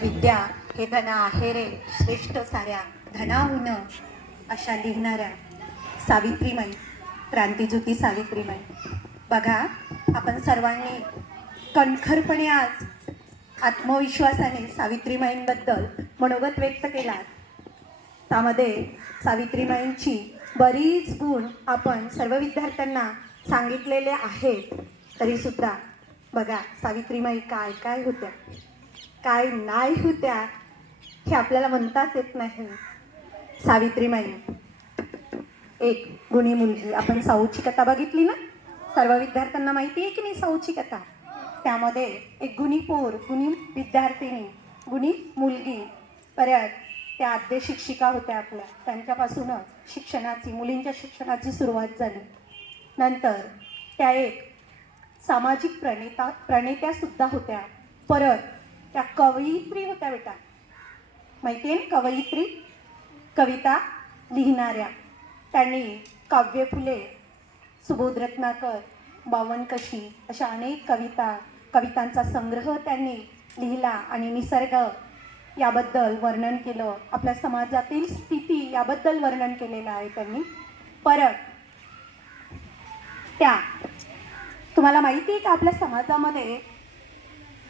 विद्या हे धन आहे रे श्रेष्ठ साऱ्या धनाहून अशा लिहिणाऱ्या सावित्रीमाई, क्रांतिज्योती सावित्रीमाई. बघा, आपण सर्वांनी कणखरपणे आज आत्मविश्वासाने सावित्रीमाईंबद्दल मनोगत व्यक्त केला. त्यामध्ये सावित्रीमाईंची बरीच गुण आपण सर्व विद्यार्थ्यांना सांगितलेले आहेत. तरीसुद्धा बघा, सावित्रीमाई काय काय होत्या, काय नाही होत्या हे आपल्याला म्हणताच येत नाही. सावित्रीमाई एक गुणी मुलगी. आपण साऊची कथा बघितली ना, सर्व विद्यार्थ्यांना माहिती आहे की मी साऊची कथा. त्यामध्ये एक गुणी पोर, गुणी विद्यार्थिनी, गुणी मुलगी, परत त्या आद्य शिक्षिका होत्या आपल्या. त्यांच्यापासूनच शिक्षणाची, मुलींच्या शिक्षणाची सुरुवात झाली. नंतर त्या एक सामाजिक प्रणेत्यासुद्धा होत्या. परत त्या कवयित्री होत्या बेटा, माहिती आहे ना कवयित्री, कविता लिहिणाऱ्या. त्यांनी काव्य फुले, सुबोध रत्नाकर, बावनकशी अशा अनेक कवितांचा संग्रह त्यांनी लिहिला आणि निसर्ग याबद्दल वर्णन केलं. आपल्या समाजातील स्थिती याबद्दल वर्णन केलेलं आहे त्यांनी. परत त्या, तुम्हाला माहिती आहे का आपल्या समाजामध्ये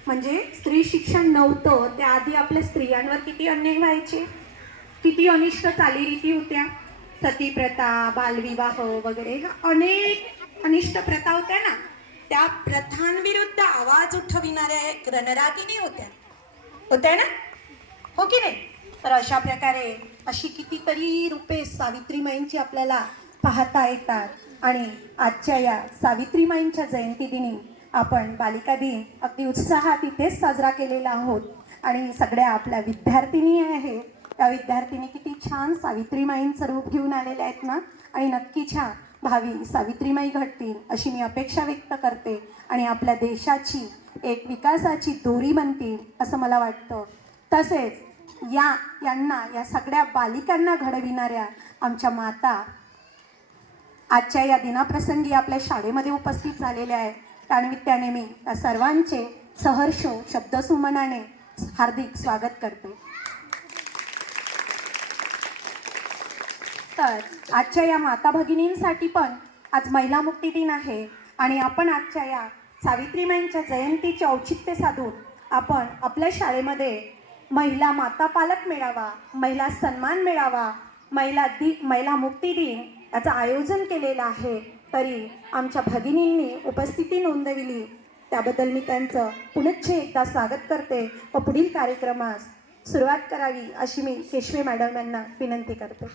म्हणजे स्त्री शिक्षण नव्हतं त्याआधी आपल्या स्त्रियांवर किती अन्याय व्हायचे, किती अनिष्ट चालीरीती होत्या. सतीप्रथा, बालविवाह वगैरे ह्या अनेक अनिष्ट प्रथा होत्या ना. त्या प्रथांविरुद्ध आवाज उठविणाऱ्या एक रणरागिणी होत्या ना, हो की नाही. तर अशा प्रकारे अशी कितीतरी रूपे सावित्रीमाईंची आपल्याला पाहता येतात. आणि आजच्या या सावित्रीमाईंच्या जयंतीदिनी आपण बालिका दिन अगदी उत्साहात इथेच साजरा केलेला आहोत. आणि सगळ्या आपल्या विद्यार्थिनी आहेत, त्या विद्यार्थिनी किती छान सावित्रीमाईंचं रूप घेऊन आलेल्या आहेत ना. आणि नक्की छान भावी सावित्रीमाई घडतील अशी मी अपेक्षा व्यक्त करते. आणि आपल्या देशाची एक विकासाची दोरी बनतील असं मला वाटतं. तसेच या सगळ्या बालिकांना घडविणाऱ्या आमच्या माता आजच्या या दिनाप्रसंगी आपल्या शाळेमध्ये उपस्थित झालेल्या आहेत. त्यानिमित्ताने मी त्या सर्वांचे सहर्ष शब्दसुमनाने हार्दिक स्वागत करते. तर आजच्या या माता भगिनींसाठी पण आज महिला मुक्ती दिन आहे. आणि आपण आजच्या या सावित्रीमाईंच्या जयंतीचे औचित्य साधून आपण आपल्या शाळेमध्ये महिला माता पालक मेळावा, महिला सन्मान मेळावा, महिला मुक्ती दिन याचं आयोजन केलेलं आहे. तरी आमच्या भगिनींनी उपस्थिती नोंदविली त्याबद्दल मी त्यांचं पुनश्च एकदा स्वागत करते व पुढील कार्यक्रमास सुरुवात करावी अशी मी केशवे मॅडम यांना विनंती करते.